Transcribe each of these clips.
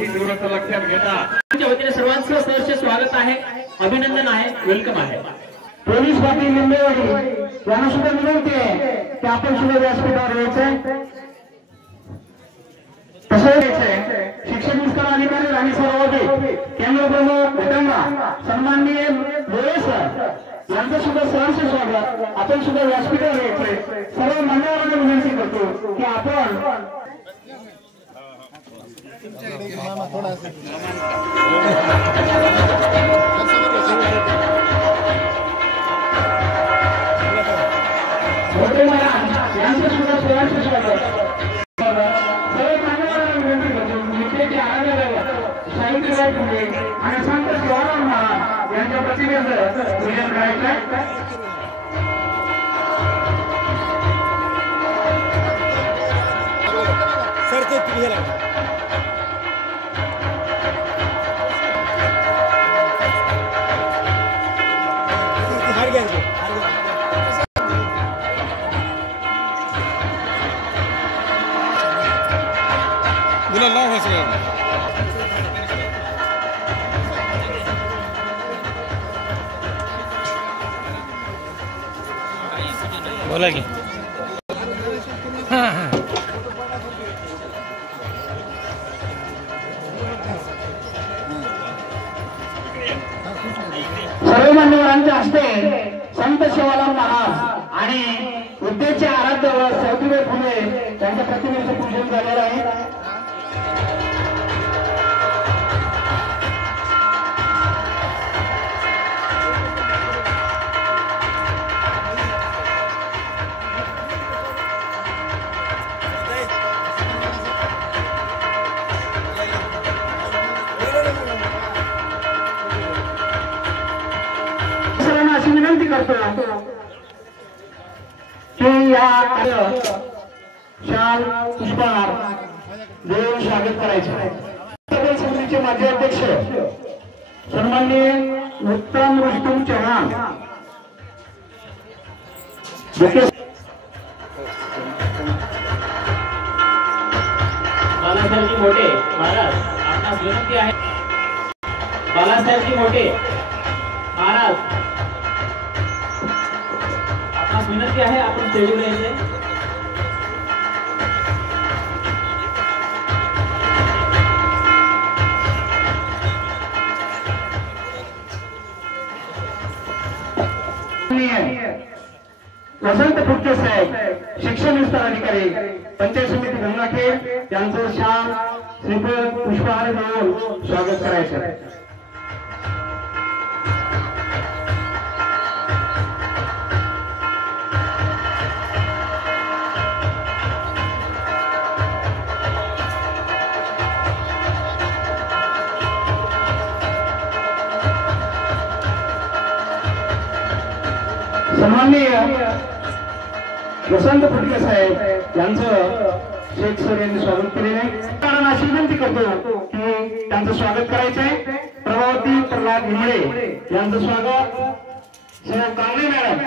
ही तीव्रता लक्षात घेता तुमच्या वतीने सर्वांचं सहर्ष स्वागत आहे, अभिनंदन आहे, वेलकम आहे। पोलीस पाटील लिंबेवाडी यांना सुद्धा विनंती आहे की आपण सुद्धा व्यासपीठावर यायचं, तसं शिक्षण विस्तार अधिकारी राणी सरोवरे केंद्र प्रमुख घटना सन्माननीय लोहे सर यांचं सुद्धा सहर्ष स्वागत। आपण सुद्धा व्यासपीठावर यायचंय। सर्व मान्यवरांना विनंती करतो की आपण मोठे महाराज यांचं सुद्धा सहर्ष स्वागत। सर्व मान्यवरांना विनंती करतो विद्येचे आराधक साहित्यराय फुले आणि संत शिवाराम महाराज यांच्या प्रतिमेचं पूजन करायचं। बोला की सर्व मान्यवरांच्या हस्ते संत शिवाराम महाराज आणि विद्येचे आराध्य सावित्रीबाई फुले यांच्या प्रतिमेचं पूजन झालेलं आहे। अशी विनंती करतो की या शाल पुष्पहार देऊन स्वागत करायचे। समितीचे माजी अध्यक्ष सन्माननीय उत्तम रुस्तम चव्हाण बालासाहेबजी मोठे महाराज आपणास विनंती आहे, बालासाहेबजी मोठे महाराज आपणास विनंती आहे, आपण स्टेजवर यायचे। वसंत फुटके साहेब शिक्षण विस्तार अधिकारी पंचायत समिती गंगाखेड यांचं शाल श्रीफळ पुष्पहार देऊन स्वागत करायचं। सन्माननीय वसंत फुटके साहेब यांचं शेख सर यांनी स्वागत केलेलं आहे। कारण अशी विनंती करतो की त्यांचं स्वागत करायचंय। प्रभावती प्रल्हाद हिमळे यांचं स्वागत सर कांबळे मॅडम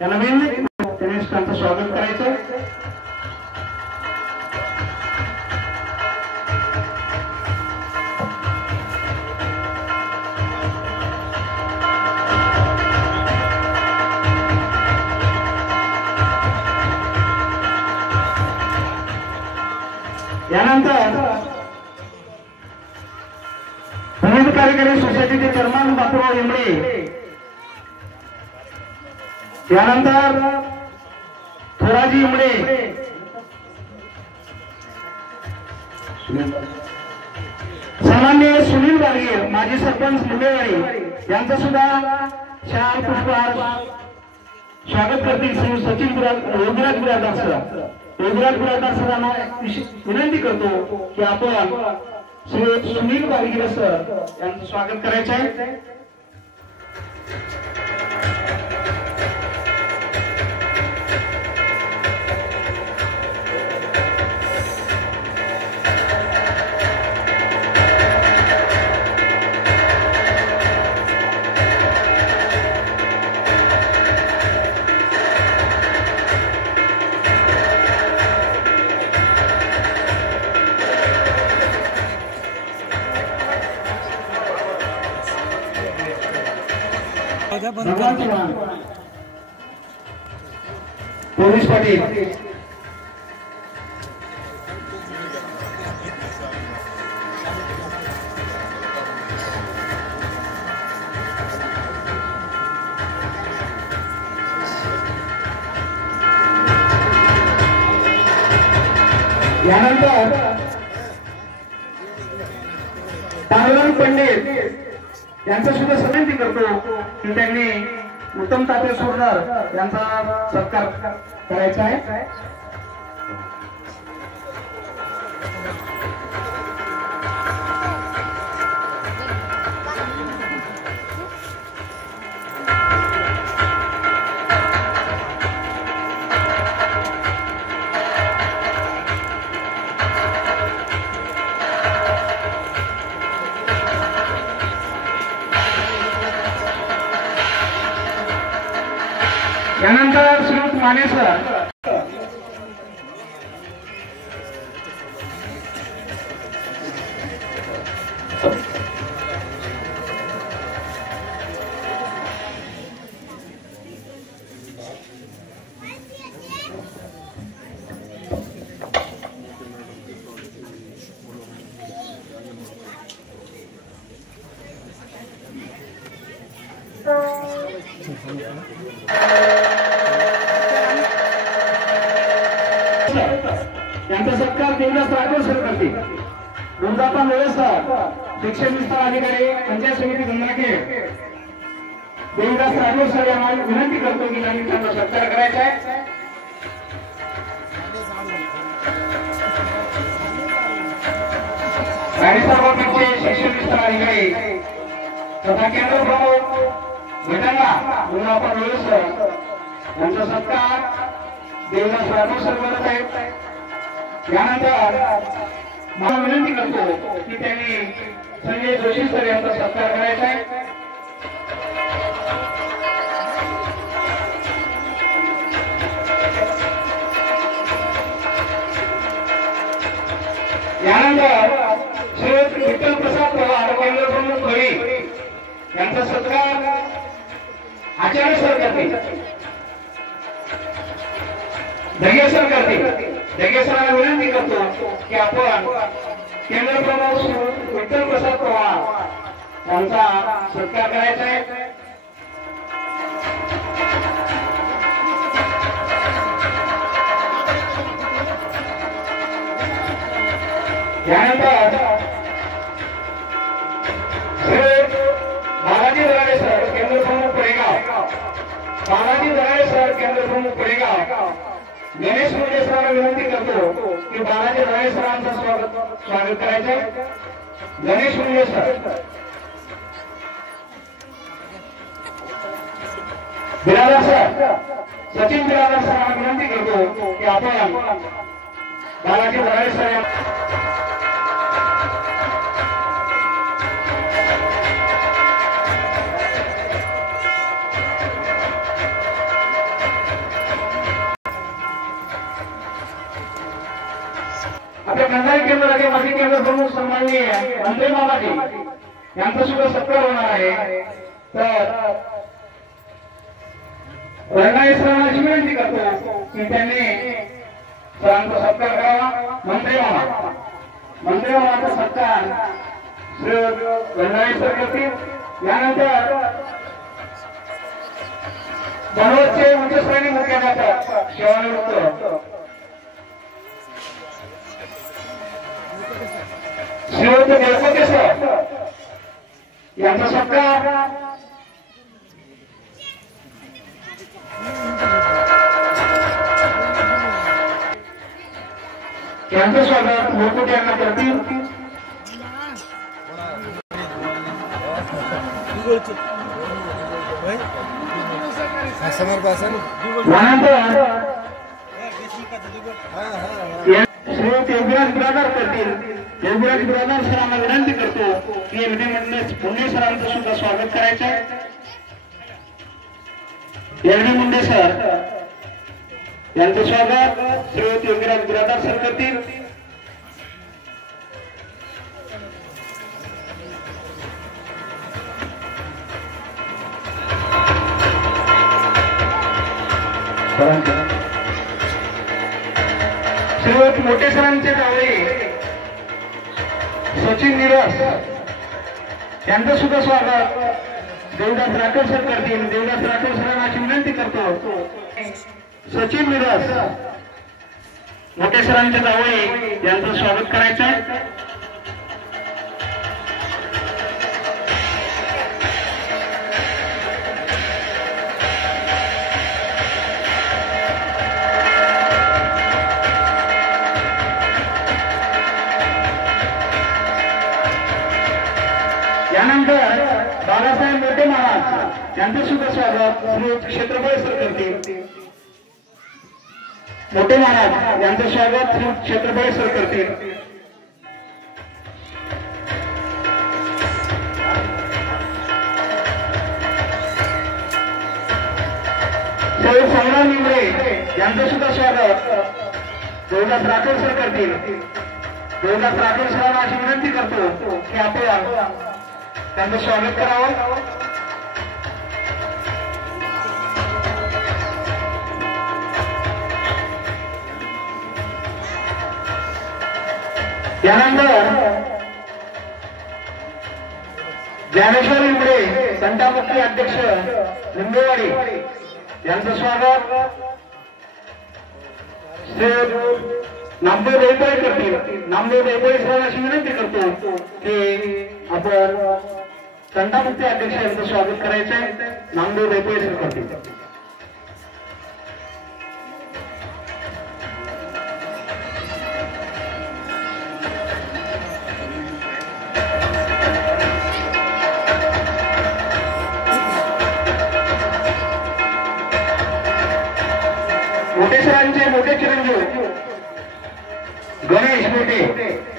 यांना विनंती त्यांनी त्यांचं स्वागत करायचं। यानंतर विविध कार्यकारी सोसायटीचे चेअरमन बापूराव हिमळे, यानंतर थोराजी हिमळे, सन्माननीय सुनील बारगीर माजी सरपंच लिंबेवाडी यांचं सुद्धा शाल पुष्पहार स्वागत करतील श्री सचिन योगराज बिराजदार सर। योगराज बिराजदार सरांना विनंती करतो की आपण श्री सुनील बारगीर सर यांचं स्वागत करायचं आहे। भगवान चव्हाण, पोलीस पाटील, यानंतर पार्वती पंडित यांचा सुद्धा विनंती करतो की त्यांनी उत्तम तात्या सुरदार यांचा सत्कार करायचा आहे. यानंतर श्रीयुत माने सर, यांचा सत्कार देवदास राठोड सर करतील. गुंजापा लोळे सर, शिक्षण विस्तार अधिकारी, पंचायत समिती गंगाखेड. देवदास राठोड सर यांना विनंती करतो की त्यांनी त्यांचा सत्कार करायचा आहे. राणीसाहेबांचे शिक्षण विस्तार अधिकारी तथा केंद्र प्रमुख घटना गुंजापा लोळे सर यांचा सत्कार देवदास राठोड सर करत आहेत. यानंतर मला विनंती करतो की त्यांनी संजय जोशी सर यांचा सत्कार करायचा आहे. यानंतर श्री विठ्ठल प्रसाद पवार केंद्र प्रमुख खळी यांचा सत्कार आचार्य सर करतील. धगे सर करतील. धगे सरांना विनंती करतो की आपण केंद्र प्रमुख विठ्ठल प्रसाद पवार यांचा सत्कार करायचा आहे. यानंतर बालाजी दराडे सर केंद्र प्रमुख कोरेगाव, बालाजी दराडे सर केंद्र प्रमुख कोरेगाव. गणेश मुंडे सरांना विनंती करतो की बालाजी दराडे सरांचं स्वागत करायचं आहे. गणेश मुंडे सर. बिरादार सर, सचिन बिरादार सरांना विनंती करतो की आपण बालाजी दराडे सर आपल्या कंधारी केंद्राचे माजी केंद्र प्रमुख सन्माननीय मंत्री मामाजी यांचा सुद्धा सत्कार होणार आहे. तर रंगाई सरांना विनंती करतो की त्यांनी सरांचा सत्कार करावा. मंत्री मामाचा सत्कार श्री रंगाई सर करतील. यानंतर बनवतचे उच्चश्रेणी मुख्याध्यापक सेवानिवृत्त श्रीयुत देशमुख सर यांचा सत्कार यांचं स्वागत मुकुट यांना करतील. श्रीयुत योगीराज बिरादार करतील. योगीराज बिरादार सरांना विनंती करतो की मुंडे सरांचं सुद्धा स्वागत करायचं आहे. एरडी मुंडे सर यांचं स्वागत श्रीयुत योगीराज बिरादार सर करतील. श्रीवत मोठे सरांचे जावळे सचिन निरस यांचं सुद्धा स्वागत देवदास राठोड सर करतील. देवदास राठोड सरांना अशी विनंती करतो, सचिन निरस मोठे सरांचे जावळे यांचं स्वागत करायचं आहे. यानंतर बाळासाहेब मोठे महाराज यांचं सुद्धा स्वागत श्री क्षेत्रफळ सर करतील. मोठे महाराज यांचं स्वागत श्री क्षेत्रफळ सर करतील. सैयद संग्राम इंगळे यांचं सुद्धा स्वागत देवदास राठोड सर करतील. देवदास राठोड सरांना अशी विनंती करतो की आपण त्यांचं स्वागत करावं. त्यानंतर ज्ञानेश्वर इंगळे तंटामुक्ती अध्यक्ष लिंबेवाडी यांचं स्वागत श्री नामदेव देवपळे करतील. नामदेव देवपळे सरांना अशी विनंती करतो की आपण तंटामुक्ती अध्यक्ष यांचं स्वागत करायचं आहे. नामदेव देवपळे सर करतील. मोठे सरांचे मोठे चिरंजीव गणेश मोठे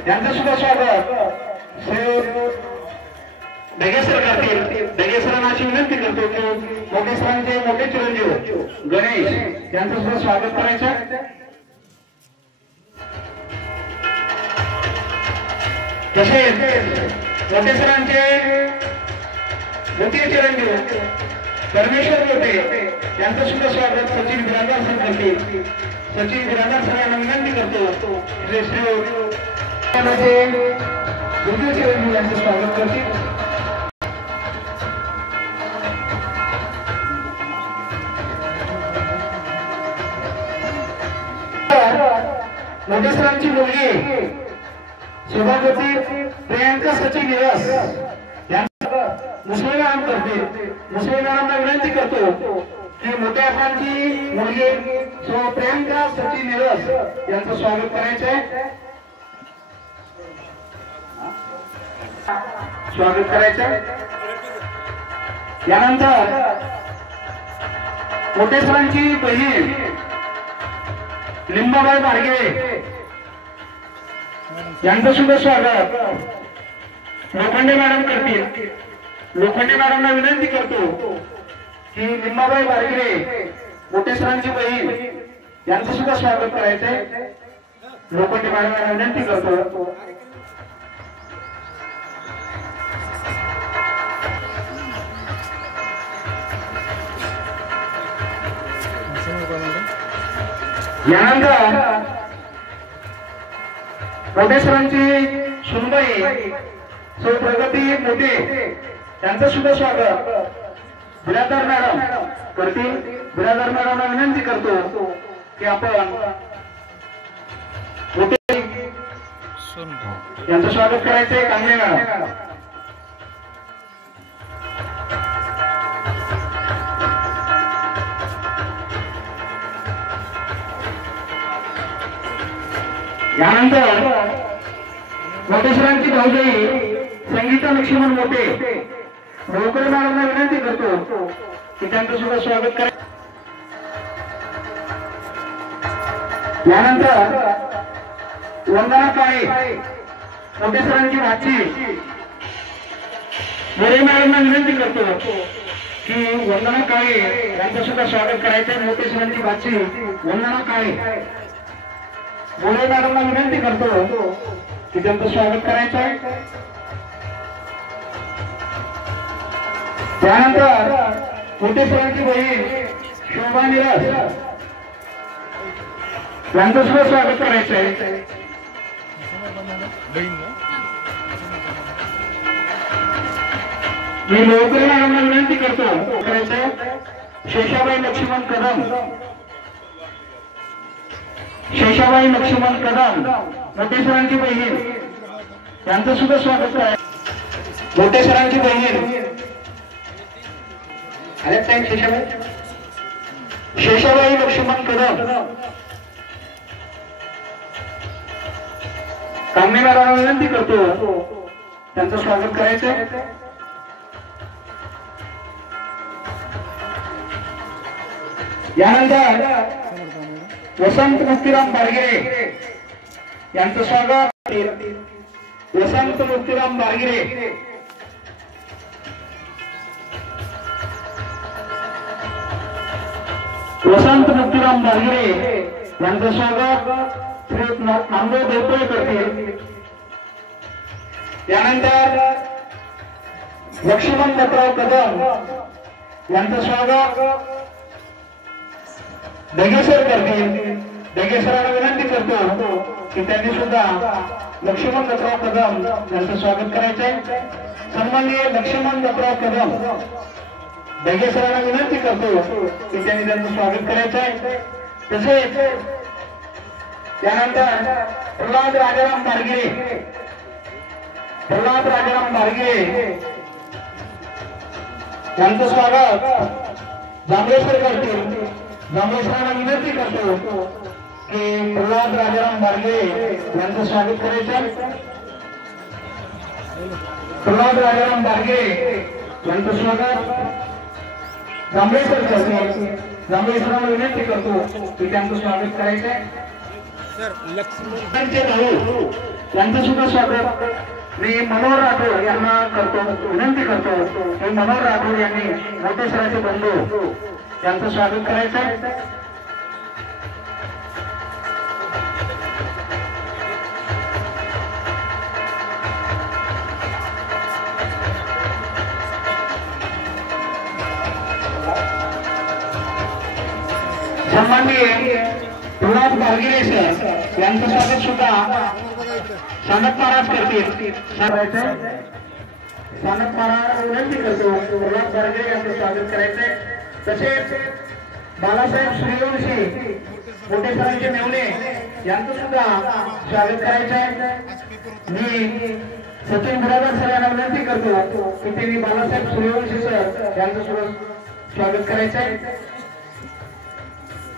यांचं सुद्धा स्वागत श्री ढगेसर करतील. ढगेसरांना अशी विनंती करतो की मोठे सरांचे मोठे चिरंजीव गणेश यांचं सुद्धा स्वागत करायचं. तसेच मोठे सरांचे मोठे चिरंजीव परमेश्वर मोठे यांचं सुद्धा स्वागत सचिन बिराजदार सर करतील. सचिन बिराजदार सरांना विनंती करतो श्री मोठे चिरंजीव यांचं स्वागत करतील. मोठे सरांची मुलगी सभापती प्रियांका सचिन निरस मुस्लिम मॅडम करते. मुस्लिम मॅडमला विनंती करतो की मोठ्या आपणची मुलगी प्रियांका सचिन निरस यांचं स्वागत करायचं आहे. स्वागत करायचं. यानंतर मोठे सरांची बहीण लिंबाबाई बारगे यांचं सुद्धा स्वागत लोखंडे मॅडम करतील. लोखंडे मॅडमला विनंती करतो की लिंबाबाई बारगे मोठे सरांची बहीण यांचं सुद्धा स्वागत करायचंय. लोखंडे मॅडमला विनंती करतो. यानंतर मोठे सरांची सुनबाई प्रगती मोठे यांचं सुद्धा स्वागत बिराजदार मॅडम करतील. बिराजदार मॅडमला विनंती करतो की आपण मोठे यांचं स्वागत करायचंय. कांबळे मॅडम. यानंतर मोठे सरांची भाऊजाई संगीता लक्ष्मण मोठे मोकळे मॅडमला विनंती करतो की त्यांचं सुद्धा स्वागत करा. यानंतर वंदना काळे मोठे सरांची भाची मोरे मॅडमला विनंती करतो की वंदना काळे यांचं सुद्धा स्वागत करायचंय. मोठे सरांची भाची वंदना काळे मोरे मॅडमला विनंती करतो की त्यांचं स्वागत करायचं आहे. त्यानंतर मोठे सरांची बहीण शोभा निरस यांचं सुद्धा स्वागत करायचं आहे. मी लवकर आम्हाला विनंती करतो करायचं. शेषाबाई लक्ष्मण कदम, शेषाबाई लक्ष्मण कदम मोठे सरांची बहीण, यांचं सुद्धा स्वागत करायचं. मोठे सरांची बहीण अरे टाइम शेषाबाई लक्ष्मण कदम कामनेवारांना विनंती करतो त्यांचं स्वागत करायचं. यानंतर वसंत मुक्तीराम बारगिरे यांचं स्वागत. वसंत मुक्तीराम बारगिरे वसंत मुक्तीराम बारगिरे यांचं स्वागत श्री नामदेव देवतळे करतील. यानंतर लक्ष्मण दत्तराव कदम यांचं स्वागत दगेसर करतील. दगेसरांना विनंती करतो की त्यांनी सुद्धा लक्ष्मण दत्तराव कदम यांचं स्वागत करायचंय. सन्माननीय लक्ष्मण दत्तराव कदम दगेसरांना विनंती करतो की त्यांनी त्यांचं स्वागत करायचंय. तसेच त्यानंतर प्रल्हाद राजाराम बारगिरे, प्रल्हाद राजाराम बारगिरे यांचं स्वागत जांभेसर करतील. जांभेसरांना विनंती करतो की प्रल्हाद राजाराम बारगिरे यांचं स्वागत करायचं. प्रल्हाद राजाराम बारगिरे यांचं स्वागत जांभेसर करतील. जांभेसरांना विनंती करतो की त्यांचं स्वागत करायचंय. लक्ष्मणचे भाऊ यांचं सुद्धा स्वागत मी मनोहर राठोड यांना करतो विनंती करतो की मनोहर राठोड यांनी मोठे सराचे बंधू यांचं स्वागत करायचंय. सन्माननीय प्रल्हाद बारगिरे सर यांचं स्वागत सुद्धा सानप महाराज करतील. सानप महाराज विनंती करतो प्रल्हाद बारगिरे यांचं स्वागत करायचंय. तसेच बाळासाहेब सूर्यवंशी मोठे सरांचे मेवणे यांचं सुद्धा स्वागत करायचंय. मी सचिन बिरादर सर यांना विनंती करतो की त्यांनी बाळासाहेब सूर्यवंशी सर यांचं सुद्धा स्वागत करायचंय.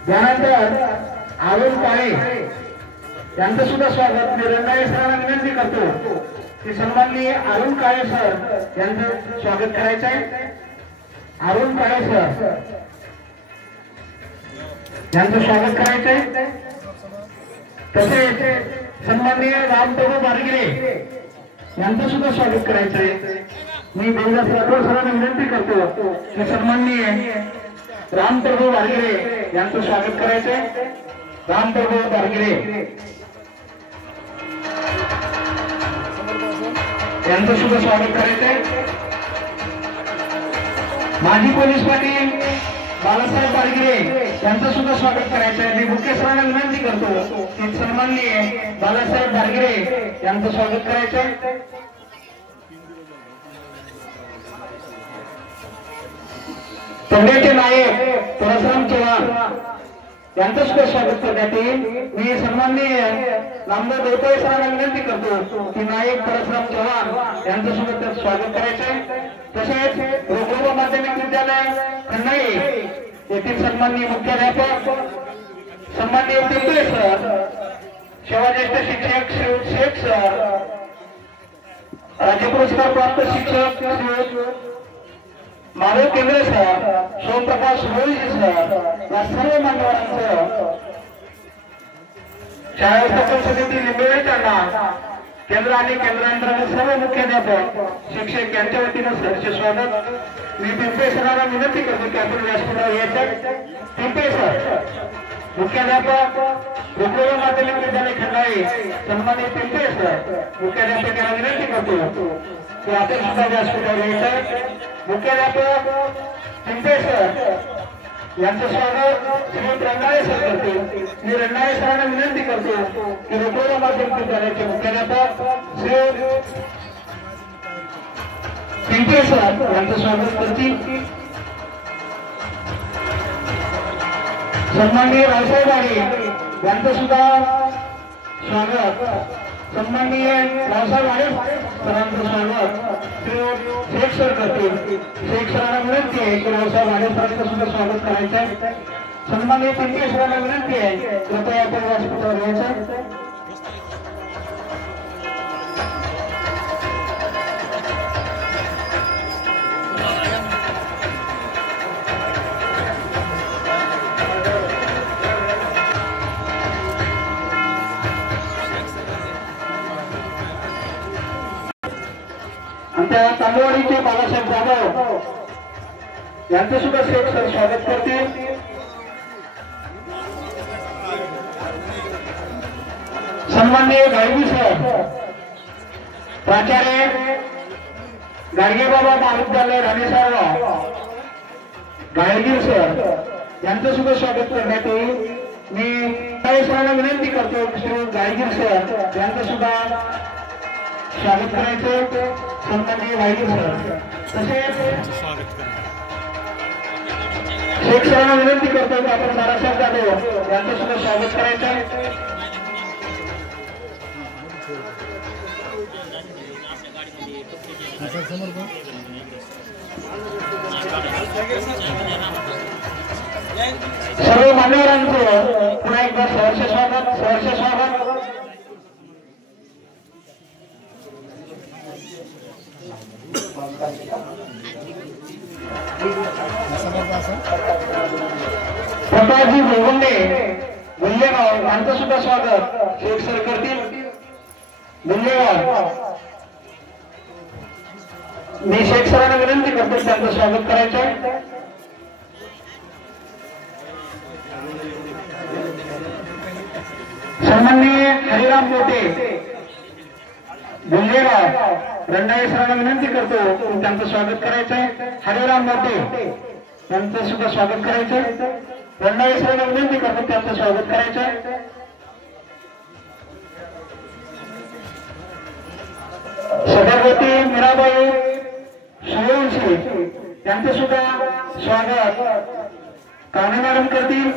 त्यानंतर अरुण काळे यांचं सुद्धा स्वागत मी रंगाळे सरांना विनंती करतो की सन्माननीय अरुण काळे सर यांचं स्वागत करायचंय. अरुण काळे सर यांचं स्वागत करायचंय. तसेच सन्माननीय रामप्रभू बारगिरे यांचं सुद्धा स्वागत करायचंय. मी देवदास राठोड सरांना विनंती करतो की सन्माननीय रामप्रभू बारगिरे यांचं स्वागत करायचंय. रामप्रभू बारगिरे यांचं सुद्धा स्वागत करायचंय. माजी पोलीस पाटील बाळासाहेब बारगिरे यांचं सुद्धा स्वागत करायचंय. मी मुख्य सरांना विनंती करतो की सन्माननीय बाळासाहेब बारगिरे यांचं स्वागत करायचंय. तंगेचे नायक परशुराम चव्हाण यांचं सुद्धा स्वागत करण्यात येईल. मी सन्माननीय नामदेव देवतळे सरांना विनंती करतो की नायक परशुराम चव्हाण यांचं सुद्धा स्वागत करायचंय. तसेच रोकोबा माध्यमिक विद्यालय खंडाई येथील सन्माननीय मुख्याध्यापक सन्माननीय टिंबे सर, सेवाज्येष्ठ शिक्षक श्री शेख सर, राज्य पुरस्कार प्राप्त शिक्षक श्री माधव केंद्रे सर, सोमप्रकाश रोहिजी सर या सर्व मान्यवरांचं शाळा व्यवस्थापन समिती लिंबेवाडी तांडा केंद्र आणि केंद्रांतर्गत सर्व मुख्याध्यापक शिक्षक यांच्या वतीनं सहर्ष स्वागत. मी पिंपे सरांना विनंती करतो की आपण व्यासपीठावर यायचं. पिंपे सर मुख्याध्यापक रुक्मिणी माध्यमिक विद्यालय खंडाळी सन्मानित पिंपे सर मुख्याध्यापक यांना विनंती करतो की आपण सुद्धा व्यासपीठावर यायचं. मुख्याध्यापक पिंपे सर यांचं स्वागत श्री रंगाळे सर करतील. मी रंगाळे सरांना विनंती करतो की रोकडा माध्यम विद्यालयाचे मुख्याध्यापक श्री पिंपळे सर यांचं स्वागत करतील. सन्माननीय रावसाहेब आडे यांचं सुद्धा स्वागत. सन्माननीय रावसाहेब आडे सरांचं स्वागत श्री शेख सर करतील. शेख सरांना विनंती आहे की रावसाहेब आडे सरांचं सुद्धा स्वागत करायचं आहे. सन्माननीय पिंपळे सरांना विनंती आहे कृपया आपण व्यासपीठावर यायचं. त्या तांदवाडीचे बाळासाहेब जाधव यांचे सुद्धा शेख सर स्वागत करतील. सन्माननीय गाडगी सर प्राचार्य गाडगेबाबा महाविद्यालय राणेसारगाव गाडगीर सर यांचं सुद्धा स्वागत करण्यात येईल. मी काही सरांना विनंती करतो श्री गाडगीर सर यांचं सुद्धा स्वागत करायचं. सन्माननीय गाडगीर सर तसेच शेख सरांना विनंती करतो की आपण बाळासाहेब जाधव यांचं सुद्धा स्वागत करायचं. सर्व मान्यवरांचं पुन्हा एकदा सहर्ष स्वागत. सहर्ष स्वागत. प्रकाशजी गोगुंडे गुल्लेगाव यांचं सुद्धा स्वागत शेख सर करतील. गुल्लेगाव मी शेख सरांना विनंती करतो त्यांचं स्वागत करायचं. सन्माननीय हरिराम मोठे गुल्लेगाव रंडाळे सरांना विनंती करतो त्यांचं स्वागत करायचंय. हरिराम मोठे यांचं सुद्धा स्वागत करायचंय. रंडाळे सरांना विनंती करतो त्यांचं स्वागत करायचंय. सभापती मीराबाई सूर्यवंशी यांचं सुद्धा स्वागत कांगणे मॅडम करतील.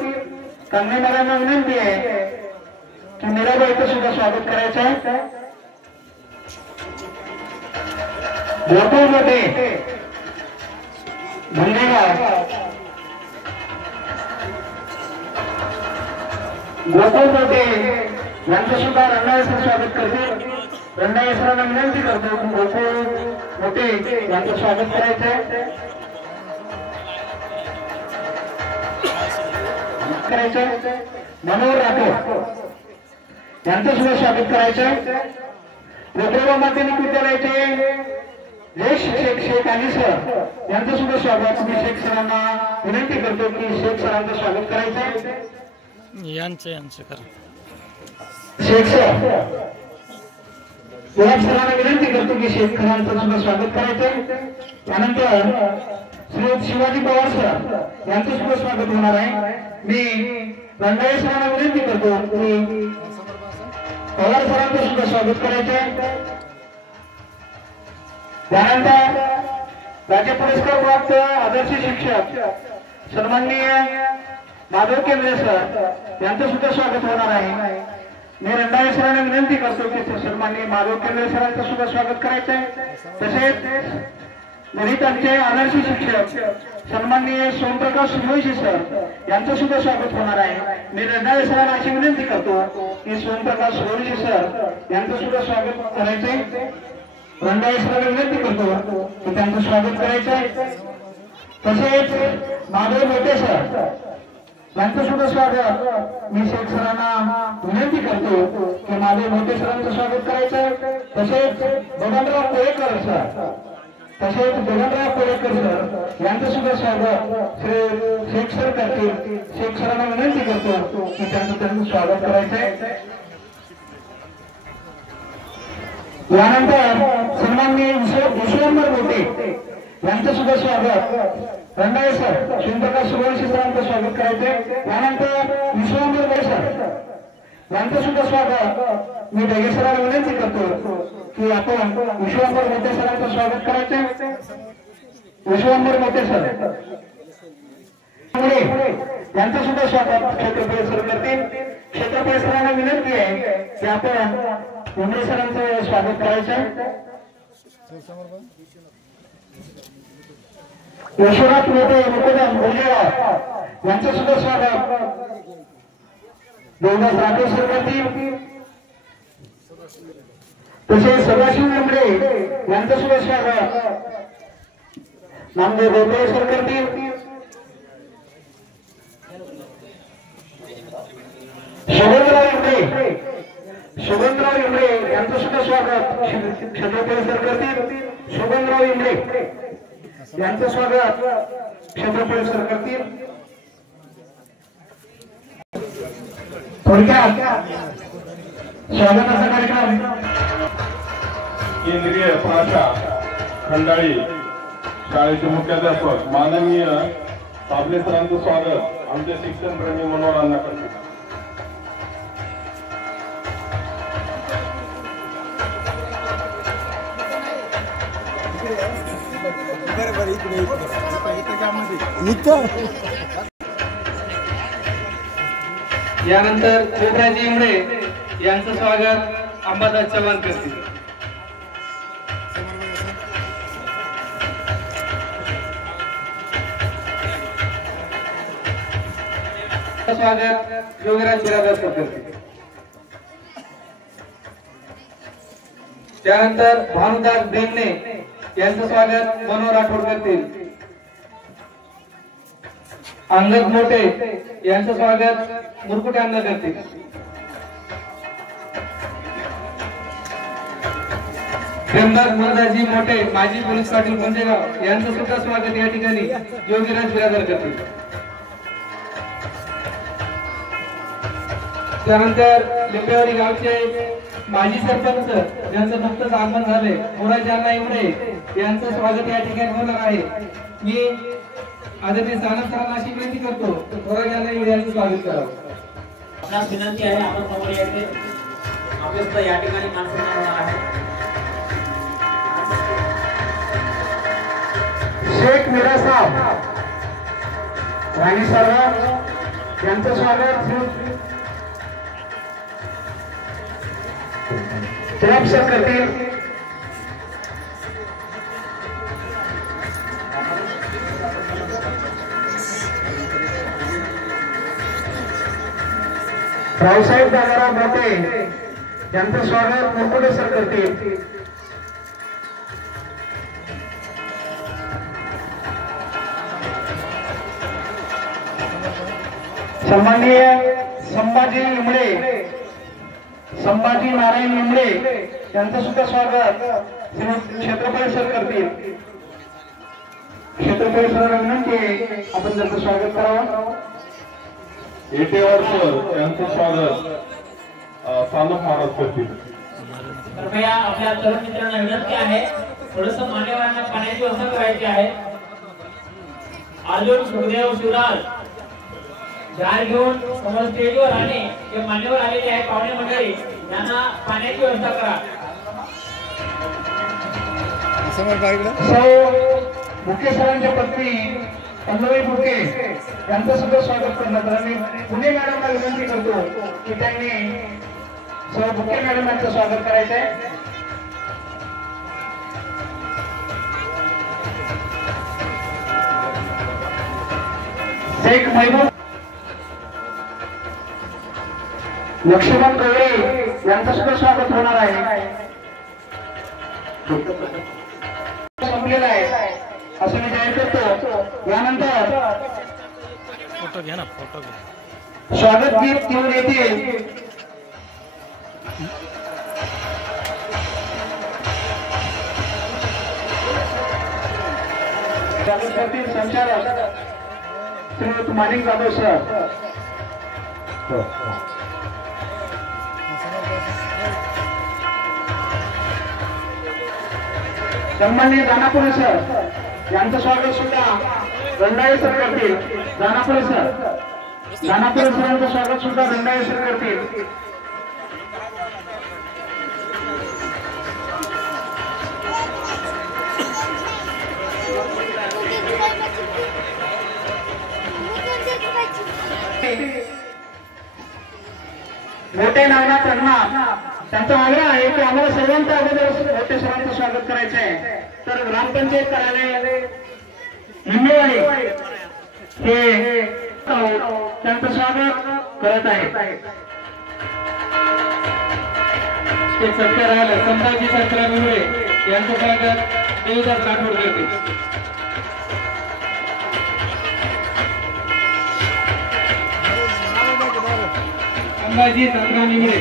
कांगणे मॅडमना विनंती आहे की मीराबाईचं सुद्धा स्वागत करायचं आहे. गोकुळमध्ये गुंडेगाव गोकुळमध्ये यांचं सुद्धा रंगाळे सर स्वागत करतील. रंगाळे सरांना विनंती करतो की गोकुळ मोठे यांचं स्वागत करायचं आहे. मनोहर राठोड यांचं सुद्धा स्वागत करायचं आहे. रोटेगाव माध्यमिक विद्यालयाचे ज्येष्ठ शिक्षक शेख अली सर यांचं सुद्धा स्वागत. मी शेख सरांना विनंती करतो की शेख सरांचं स्वागत करायचं आहे. यांचं करा. शेख सर गुलाब सरांना विनंती करतो की शेख सरांचं सुद्धा स्वागत करायचं आहे. त्यानंतर श्री शिवाजी पवार सर यांचं सुद्धा स्वागत होणार आहे. मी रंगाळे सरांना विनंती करतो की पवार सरांचं सुद्धा स्वागत करायचं आहे. त्यानंतर राज्य पुरस्कार प्राप्त आदर्श शिक्षक सन्माननीय माधव केंद्रे सर यांचं सुद्धा स्वागत होणार आहे. मी रंगाळे सरांना विनंती करतो की सन्माननीय माधव केंद्रे सरांचं सुद्धा स्वागत करायचं आहे. तसेच गणितांचे आदर्श शिक्षक सन्माननीय सोमप्रकाश सूर्यवंशी सर यांचं सुद्धा स्वागत होणार आहे. मी रंगाळे सरांना अशी विनंती करतो की सोमप्रकाश सूर्यवंशी सर यांचं सुद्धा स्वागत करायचंय. रंगाळे सरांना विनंती करतो की त्यांचं स्वागत करायचंय. तसेच माधव मोठे सर यांचं सुद्धा स्वागत मी शेख सरांना विनंती करतो की माधव मोठे सरांचं स्वागत करायचंय. तसेच बबनराव कोळेकर सर सर यांचं सुद्धा स्वागत श्री शेख सर करतील. शेख सरांना विनंती करतो की त्यांचं स्वागत करायचंय. यानंतर सन्माननीय विश्वंभर मोठे यांचं सुद्धा स्वागत रंगाळे सर शिवप्रकाश सुरवंशी सरांचं स्वागत करायचे। त्यानंतर विश्वांबर भाई सर यांचं सुद्धा स्वागत मी ढगे सरांना विनंती करतो की आपण विश्वांबर मोठे सरांचं स्वागत करायचे। विश्वांबर मोठे सर यांचं सुद्धा स्वागत क्षेत्रफळ सर करतील। क्षेत्रफळ सरांना विनंती आहे की आपण उमरे सरांचं स्वागत करायचं। यशोनाथ मोठे मुकुंदन बोलेगाव यांचं सुद्धा स्वागत देवदास राठोड सर करतील। तसेच सदाशिव उमरे यांचं सुद्धा स्वागत नामदेव गोपाळ सर करतील। शोभनराव इंबळे यांचं सुद्धा स्वागत क्षेत्रफळ सर करतील। शोभनराव इंबळे यांचं स्वागत क्षेत्रफळ सर करतील। थोडक्यात स्वागताचा कार्यक्रम केंद्रीय भाषा खंडाळी शाळेचे मुख्याध्यापक माननीय साबले सरांचं स्वागत आमचे शिक्षणप्रेमी मनोहरांना करते। यानंतर शोभराजी इंबळे यांचं स्वागत अंबादास चव्हाण करतील। स्वागत योगीराज बिरादर सर करतील। त्यानंतर भानुदास बेंगणे यांचं स्वागत मनोहर राठोड करतील। अंगद मोठे यांचं स्वागत मुरकुटे अण्णा करतील। प्रेमदास मुरदाजी मोठे माजी पोलीस पाटील पंचेगाव यांचं सुद्धा स्वागत या ठिकाणी योगीराज बिरादर करतील। त्यानंतर लिंबेवाडी गावचे माजी सरपंच ज्यांचं नुकतंच आगमन झाले मोराजी अण्णा इंबळे यांचं स्वागत या ठिकाणी होणार आहे। मी आदरणीय सानप सरांना अशी विनंती करतो मोराजी अण्णा इंबळे यांचं स्वागत करावं। आपणास विनंती आहे आपण समोर यायचे। आपल्या सुद्धा या ठिकाणी मानसन्मान होणार आहे। शेख मीरा साहब राणी सर यांचं स्वागत जनाब सर करतील। रावसाहेब दादाराव मोठे यांचं स्वागत मुरकुटे सर करतील। सन्माननीय संभाजी नारायण इंबळे यांचं सुद्धा स्वागत क्षेत्रफळ सर करतील। क्षेत्रफळ सर विनंती आपण त्यांचं स्वागत करावं। येटेवार सर यांचं स्वागत सानप महाराज करतील। कृपया आपल्या तरुण मित्रांना विनंती आहे थोडंसं मान्यवरांना पाण्याची व्यवस्था करायची आहे। अर्जुन सुखदेव शिवराज जार घेऊन समोर स्टेजवर आले जे मान्यवर आलेले आहे पाहुणे मंडळी यांना पाण्याची व्यवस्था करा। बुके सरांच्या पत्नी अन्नबाई बुके यांचं सुद्धा स्वागत करण्यात आलं। मी पुणे मॅडमला विनंती करतो की त्यांनी सौ बुके मॅडम यांचं स्वागत करायचं आहे। शेख महबूब लक्ष्मण गवळे यांचं सुद्धा स्वागत होणार आहे। संपलेला आहे असं मी जाहीर करतो। यानंतर फोटो घ्या ना, फोटो घ्या। स्वागत गीत घेऊन येतील संचालक श्रीयुत माणिक जाधव सर। सन्माननीय दानापुरे सर यांचं स्वागत सुद्धा रंडाळे सर करतील. दानापुरे सरांचं स्वागत सुद्धा रंडाळे सर करतील. मोठे नावना त्यांना त्यांचा आग्रह आहे की आम्हाला सर्वांच्या अगोदर मोठे सरांचं स्वागत करायचं आहे. तर ग्रामपंचायत कार्यालय हिंगणेवाडी हे त्यांचं स्वागत करत आहे. संभाजी सत्रा मिळवे यांचं स्वागत देवदास राठोड करते. संभाजी सत्रा मिळवे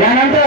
यानंतर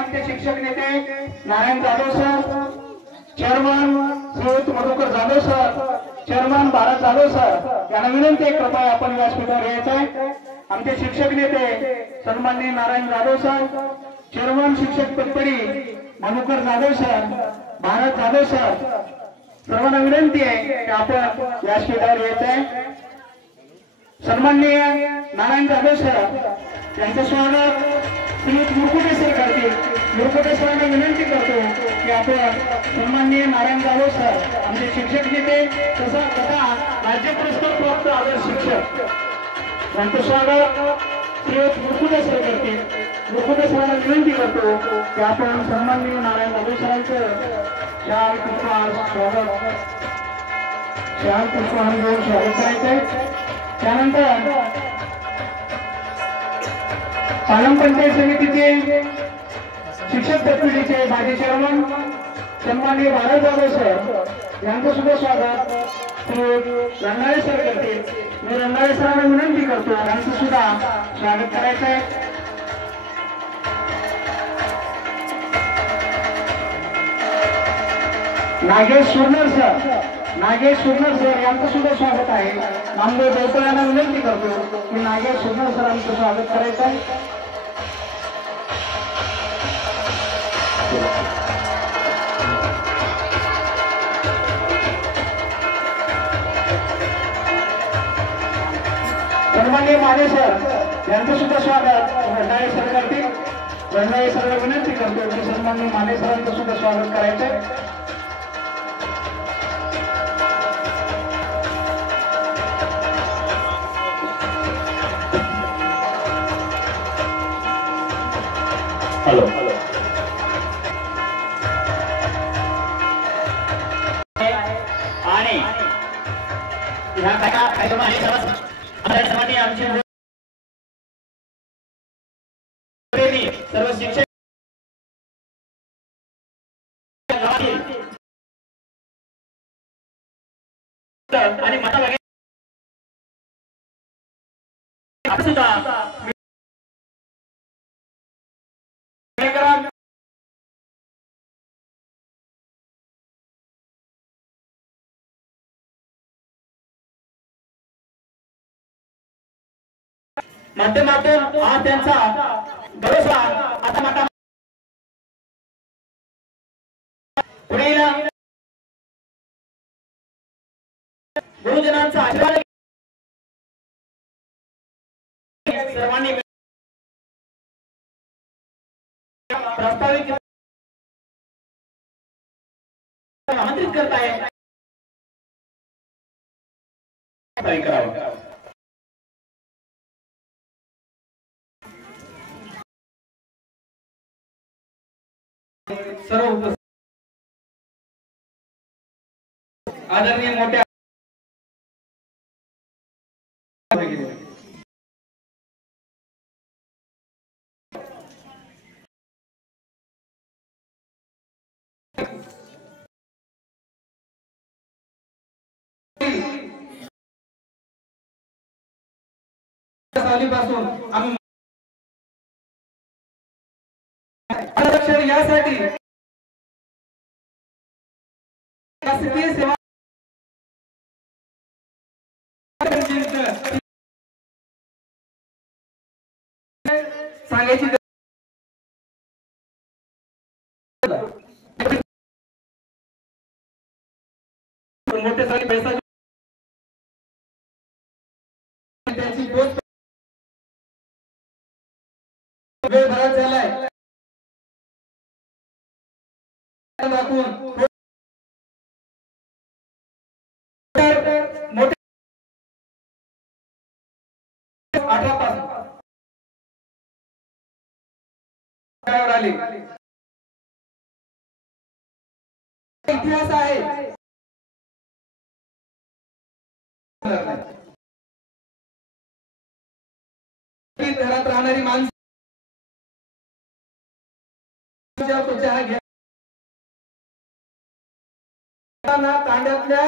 आमचे शिक्षक नेते Narayan Jadhav sir, chairman Shriyut Madhukar Jadhav sir, chairman Bharat Jadhav sir यांना विनंती आहे कृपया आपण व्यासपीठावर यायचं आहे. आमचे शिक्षक नेते सन्माननीय नारायण जाधव सर, चेअरमन शिक्षक पटपडी मधुकर जाधव सर, भारत जाधव सर सर्वांना विनंती आहे की आपण व्यासपीठावर यायचं आहे. सन्माननीय नारायण जाधव सर यांचं स्वागत श्रीयुत मुरकुटे सर करतील. मुरकुटे सरांना विनंती करतो की आपण सन्माननीय नारायण जाधव सर आमचे शिक्षक नेते तथा राज्य पुरस्कार प्राप्त आदर्श शिक्षक यांचं स्वागत श्रीयुत मुरकुटे सर करतील. मुरकुटे सरांना विनंती करतो की आपण सन्माननीय नारायण जाधव सरांचं शाल पुष्पहार देऊन स्वागत करायचंय. त्यानंतर पालम पंचायत समितीचे शिक्षक पदवीचे माजी चेअरमन सन्माननीय भारत जाधव सर यांचं सुद्धा स्वागत श्री रंडाळे सर करतील. मी रंडाळे सरांना विनंती करतो यांचं सुद्धा स्वागत करायचं आहे. नागेश सुरनर सर यांचं सुद्धा स्वागत आहे. नामदेव देवकर यांना विनंती करतो की नागेश सुरनर सरांचं स्वागत करायचं आहे. सन्माननीय माने सर यांचं सुद्धा स्वागत रंडाळे सर करतील. रंडाळे सरला विनंती करतो की सन्माननीय माने सरांचं सुद्धा स्वागत करायचंय. हॅलो आणि आणि सर्वांनी आमचे सर्व शिक्षक आणि माता सुद्धा माध्यमातून हा त्यांचा भरोसा आता माता पुढील गुरुजनांचा आशीर्वाद सर्वांनी प्रस्तावित आमंत्रित करताय करावं सर्व आदरणीय मोठ्या सालीपासून आम्ही आरक्षण यासाठी शासकीय सेवा सांगायची मोठे सारी पैसा त्याची पोस्ट वेळ भरात झालाय दाखवून मोठे 18 पासून आली इतिहास आहे घरात राहणारी माणसं चहा घ्या तांड्यातल्या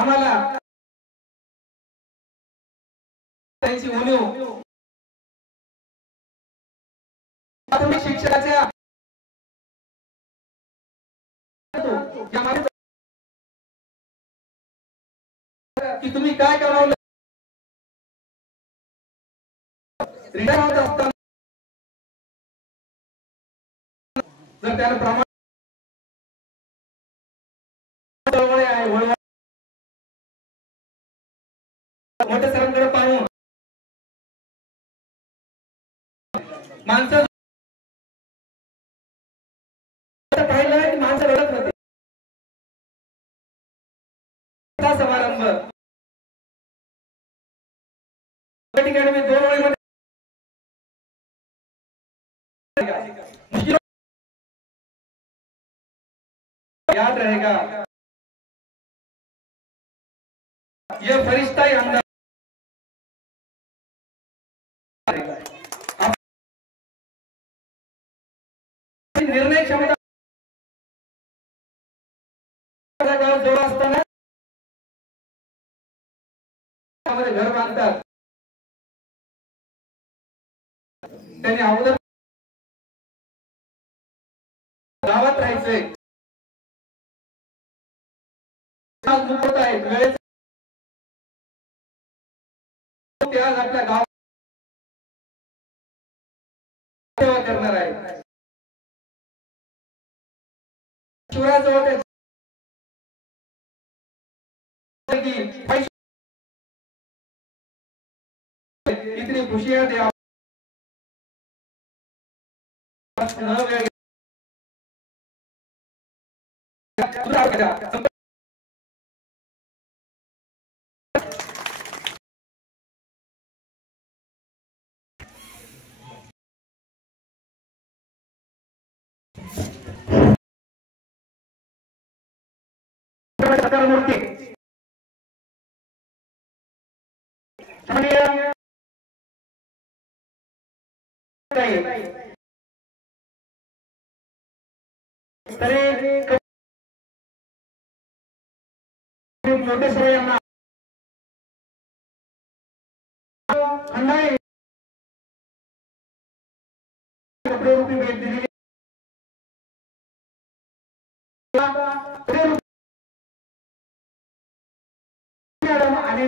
आम्हाला त्यांची उणीव प्राथमिक शिक्षणाच्या की तुम्ही काय कमावलं रिटायर होत असताना जर त्याला प्रमाण आहे मोठ्या सरांकडे पाहून माणसं पाहिलं की माणसं रडत होते समारंभ ठिकाणी मी 2 ओळीमध्ये याद रहेगा ये फरिश्ता ही अंदर निर्णय क्षमता जोर असताना घर बांधतात त्यांनी अगोदर गावात राहायचंय वेळेत आपल्या गावात सेवा करणार आहे शिवराजवळ इतनी खुशियां दे तरी मोठे सर यांना खंडाळी कपडे रूपी भेट दिली आणि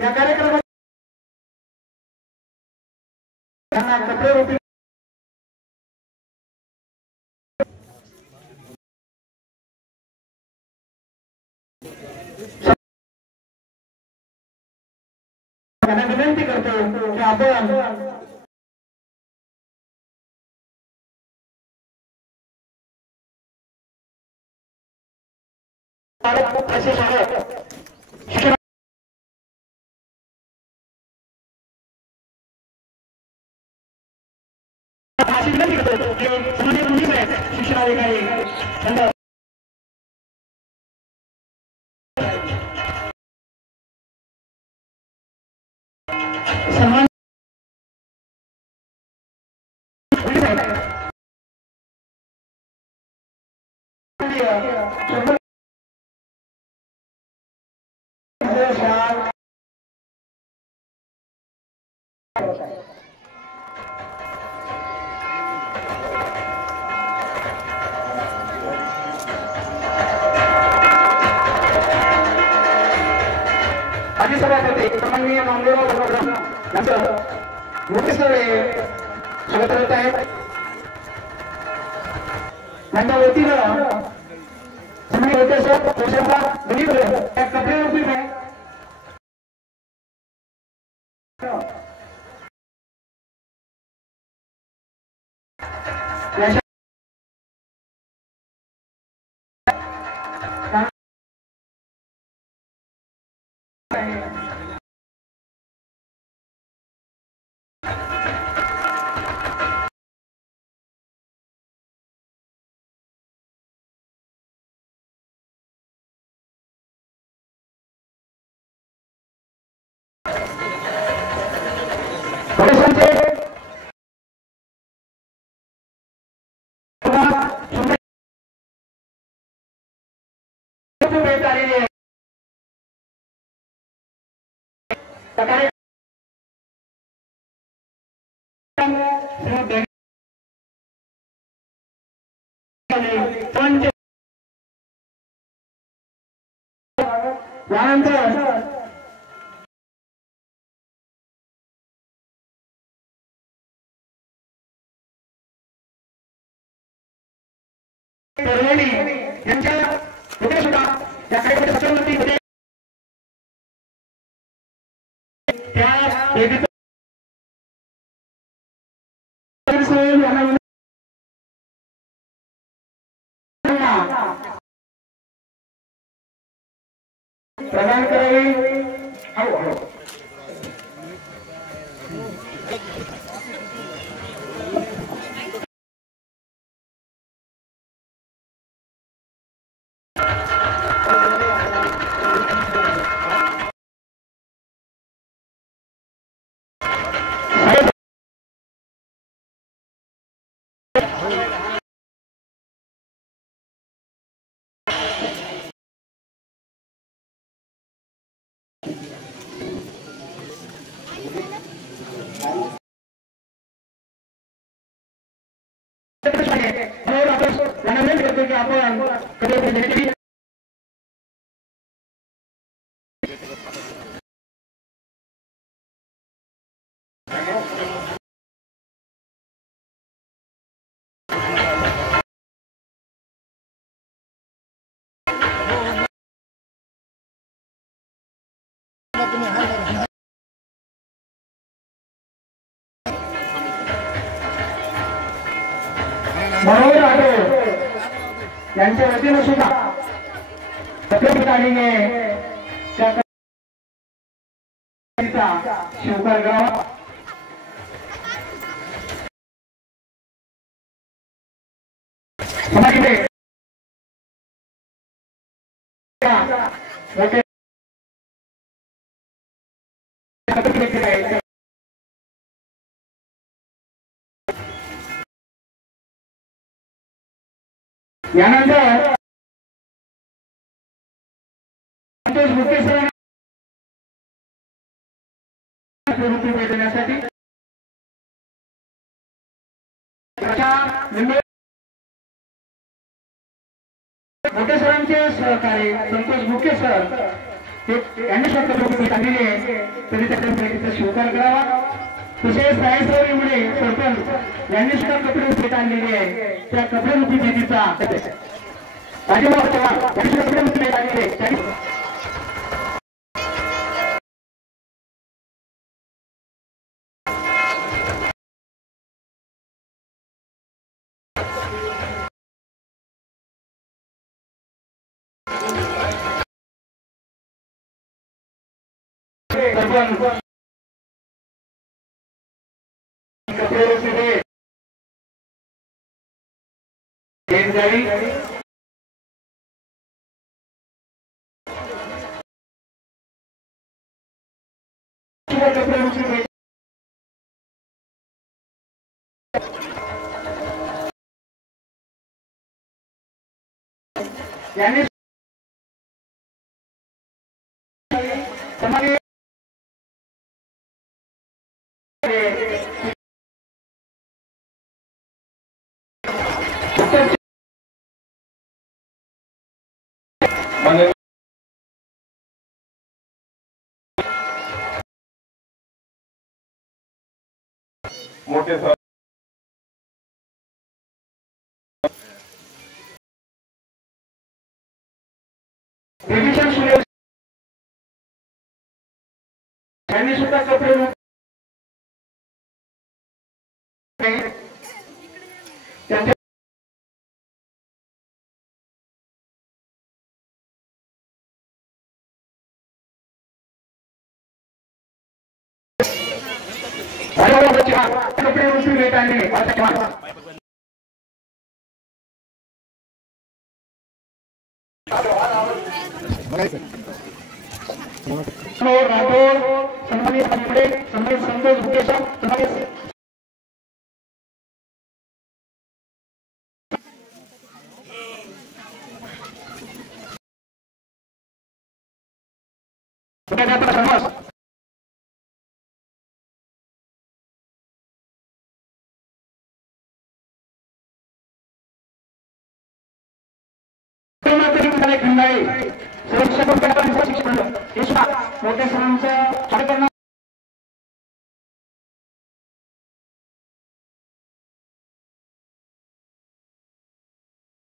या कार्यक्रमात त्यांना कपडे रूपी त्यांना विनंती करतो की आपण शिक्षणाधिकारी सन्मान माजी सभापती सन्माननीय नामदेवराव भगवान यांचं मोठे सर स्वागत करत आहेत. त्यांच्या वतीनं सन्माननीय होते सर पोषणला बघितले त्या कपडे रूपी यांच्या होते सुद्धा या काही सचिवमध्ये त्या प्रदान करावी. आपण मनोहर आठवले यांच्या वतीनं सुद्धा प्रत्येक ठिकाणी शिवकर गाव मोठे यानंतर संतोष मुके सर देण्यासाठी मोठे सरांचे सहकारी संतोष मुके सर यांनी स्वतः आणलेली आहे तरी त्या भेटीचा स्वीकार करावा. तसेच सायसवरीमुळे सरपंच यांनी सुद्धा कपडे भेट आणलेली आहे त्या कपडेमुखी भेटीचा राजेभाऊ चव्हाण यांनी सुद्धा कपडेमुखी भेट आणलेली आहे. यानी समाज मोठे सर यांनी सुद्धा कपडे कपडे उचलून येत आले राठोड सन्मानित सन्मानित संतोष मुकेश सन्मानित मोठ्या सरांचं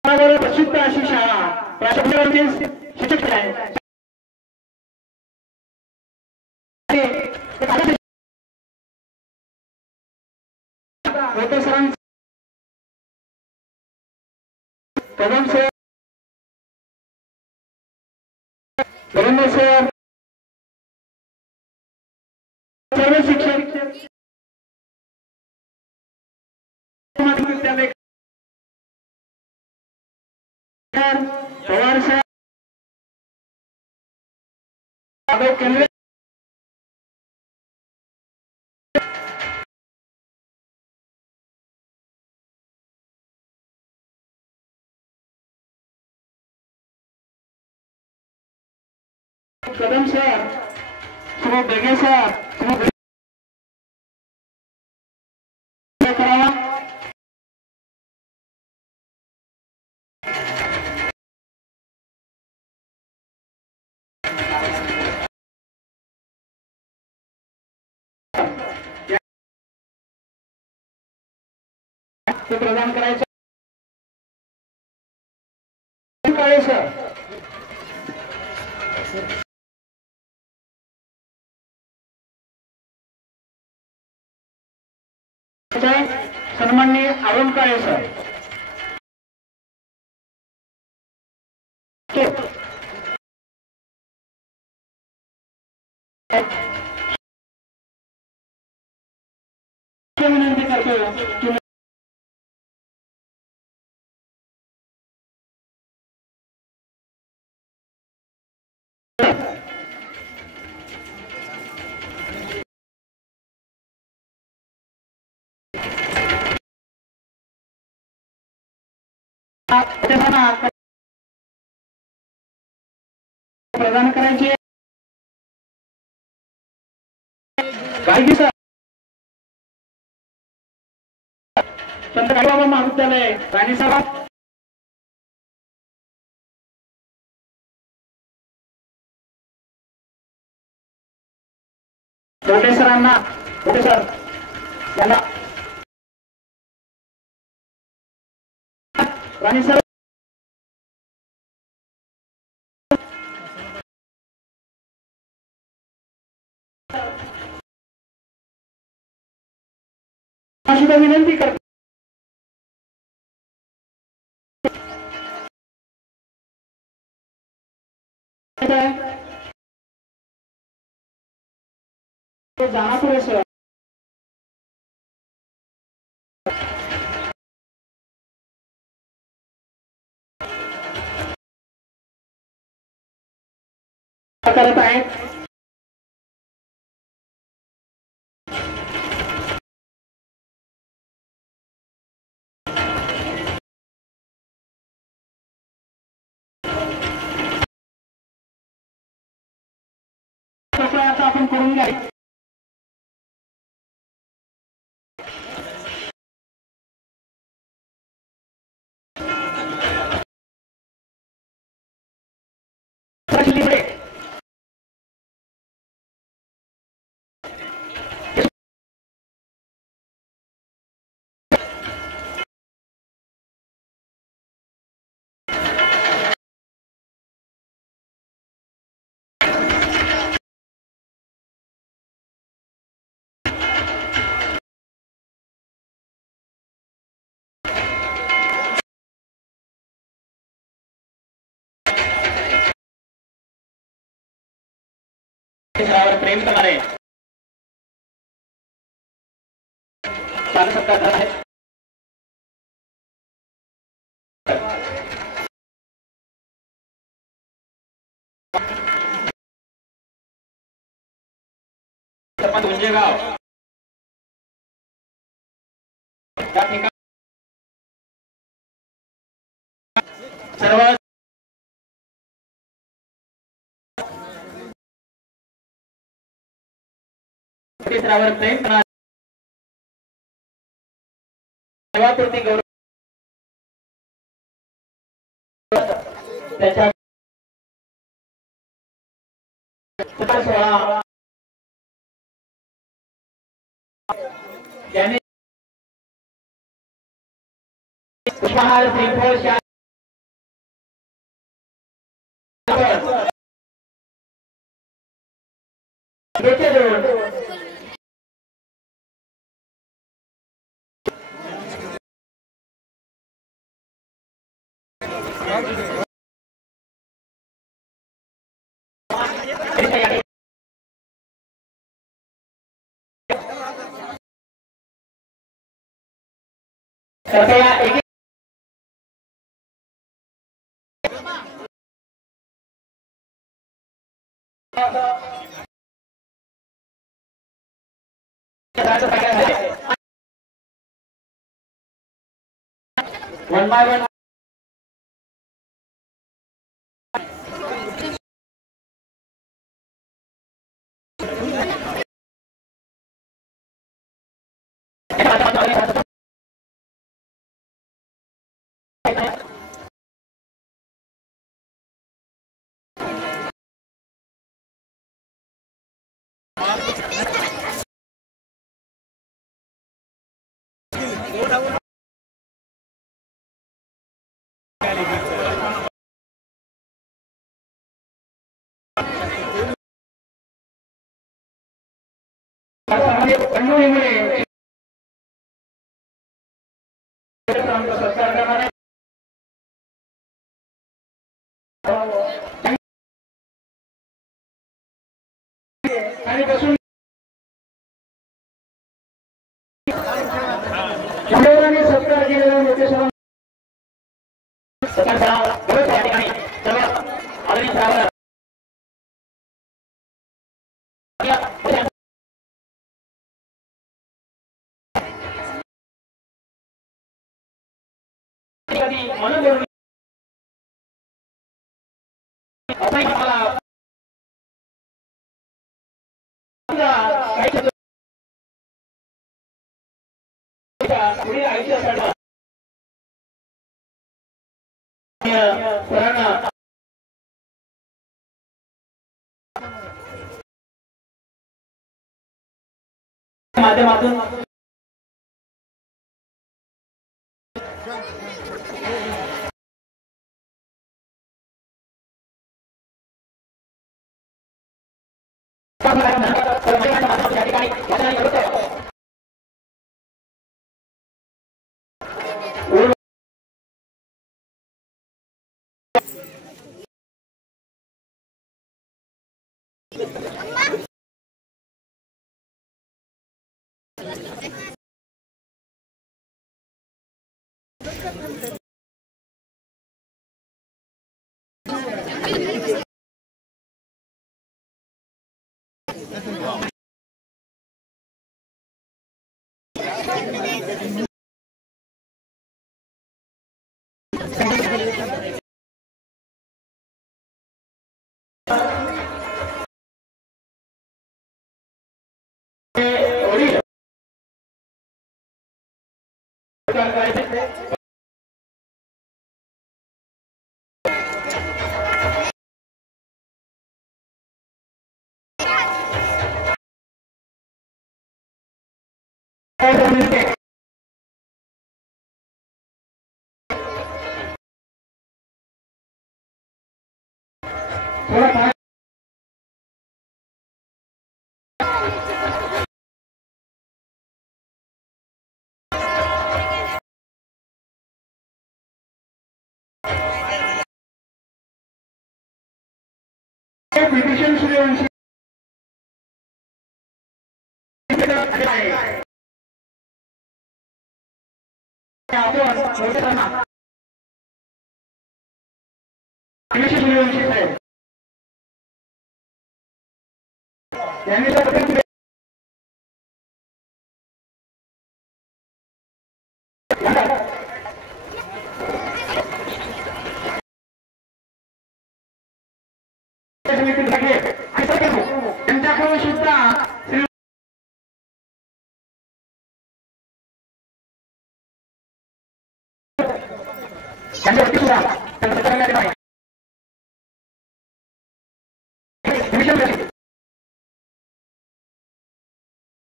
स्वागत प्रसिद्ध अशी शाळा या शब्दांचे शिक्षक आहे. मोठ्या सरांचं कदम सर धर्म सर सर्व शिक्षक पवार सर केंद्र कदम सर श्री बेगे सर श्री करावा प्रदान करायचं सर सन्माननीय अरुण काळे सर विनंती करतो प्रदान करायचे गाडगे सर संत गाडबाबा महाविद्यालय राणी साहेब मोठे सरांना मोठे सर यांना राणी सर सुद्धा विनंती करतो जाना पुरेसं करत आहेत आपण करून घ्या प्रेम करणारे सत्कार आहे गुंजेगाव त्या ठिकाणी सर्व तिसऱ्यावर प्रेम करणार सेवापूर्ती गौरव त्याच्या सोहळा त्यांनी पुष्पहार श्रीफळ कृपया एक one by one सत्कार केलेला मोठे कधी म्हणून बोलू असंही मला काही पुढील आयुष्यासाठी सरांना माध्यमातून विभीषण सूर्यवंशी सूर्यवंशी साहेब यांनी त्यांच्याकडून सुद्धा त्यांच्यावरती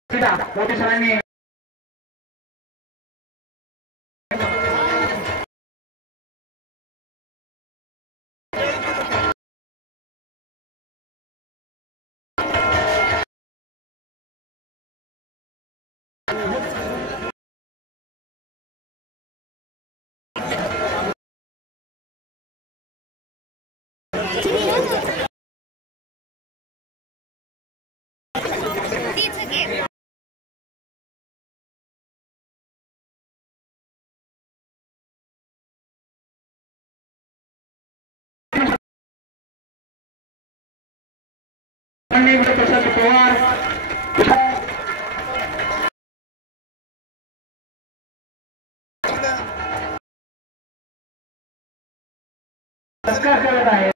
सुद्धा मोठी सरांनी प्रसाद पवार सत्कार करत आहे.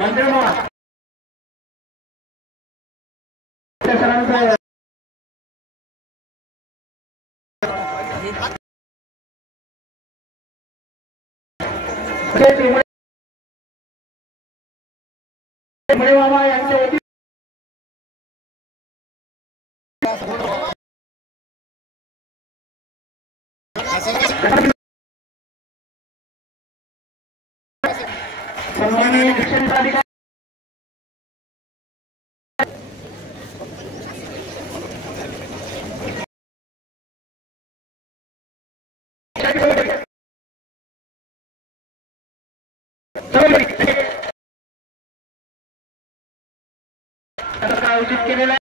मंत्रिमंडळ सरांचं मामा यांच्या वतीने सन्माननीय शिक्षणाधिकारी आयोजित केलेला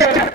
तुमच्या